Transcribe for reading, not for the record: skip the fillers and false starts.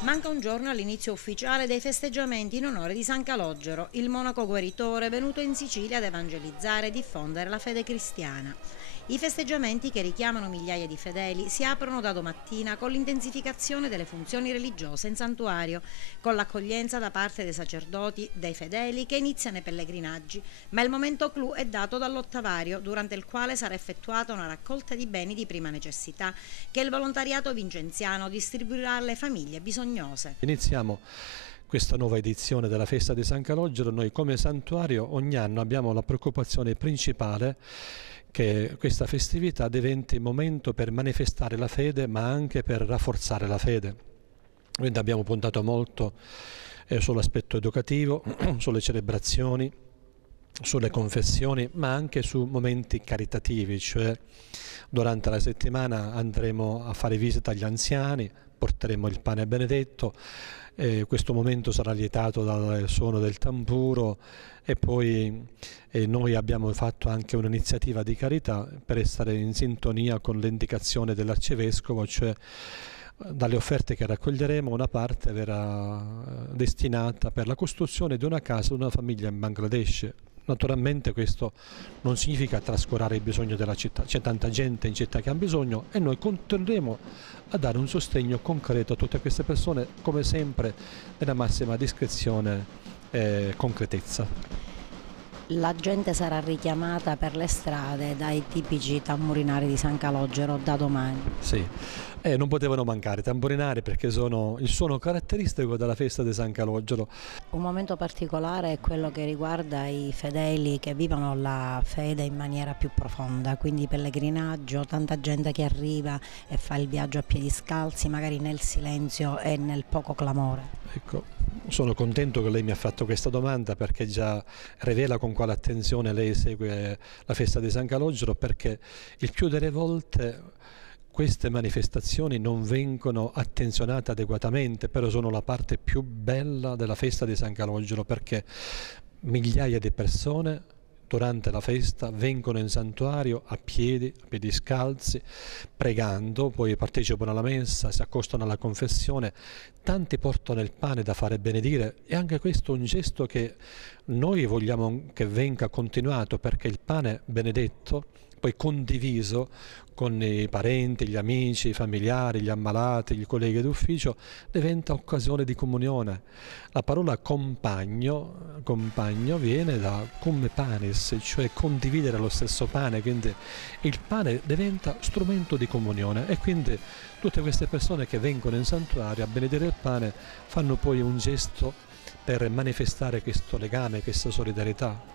Manca un giorno all'inizio ufficiale dei festeggiamenti in onore di San Calogero, il monaco guaritore venuto in Sicilia ad evangelizzare e diffondere la fede cristiana. I festeggiamenti, che richiamano migliaia di fedeli, si aprono da domattina con l'intensificazione delle funzioni religiose in santuario, con l'accoglienza da parte dei sacerdoti dei fedeli che iniziano i pellegrinaggi, ma il momento clou è dato dall'ottavario, durante il quale sarà effettuata una raccolta di beni di prima necessità che il volontariato vincenziano distribuirà alle famiglie bisognose. Iniziamo questa nuova edizione della festa di San Calogero. Noi come santuario ogni anno abbiamo la preoccupazione principale che questa festività diventi momento per manifestare la fede, ma anche per rafforzare la fede. Quindi abbiamo puntato molto sull'aspetto educativo, sulle celebrazioni, sulle confessioni, ma anche su momenti caritativi, cioè durante la settimana andremo a fare visita agli anziani, porteremo il pane benedetto, questo momento sarà lietato dal suono del tamburo e poi noi abbiamo fatto anche un'iniziativa di carità per essere in sintonia con l'indicazione dell'arcivescovo, cioè dalle offerte che raccoglieremo una parte verrà destinata per la costruzione di una casa di una famiglia in Bangladesh. Naturalmente questo non significa trascurare il bisogno della città, c'è tanta gente in città che ha bisogno e noi continueremo a dare un sostegno concreto a tutte queste persone, come sempre nella massima discrezione e concretezza. La gente sarà richiamata per le strade dai tipici tamburinari di San Calogero da domani. Sì, non potevano mancare i tamburinari perché sono il suono caratteristico della festa di San Calogero. Un momento particolare è quello che riguarda i fedeli che vivono la fede in maniera più profonda, quindi pellegrinaggio, tanta gente che arriva e fa il viaggio a piedi scalzi, magari nel silenzio e nel poco clamore. Ecco, sono contento che lei mi ha fatto questa domanda perché già rivela con quale attenzione lei segue la festa di San Calogero, perché il più delle volte queste manifestazioni non vengono attenzionate adeguatamente, però sono la parte più bella della festa di San Calogero, perché migliaia di persone durante la festa vengono in santuario a piedi scalzi, pregando, poi partecipano alla messa, si accostano alla confessione, tanti portano il pane da fare benedire e anche questo è un gesto che noi vogliamo che venga continuato, perché il pane benedetto, poi condiviso con i parenti, gli amici, i familiari, gli ammalati, i colleghi d'ufficio, diventa occasione di comunione. La parola compagno viene da cum panis, cioè condividere lo stesso pane, quindi il pane diventa strumento di comunione e quindi tutte queste persone che vengono in santuario a benedire il pane fanno poi un gesto per manifestare questo legame, questa solidarietà.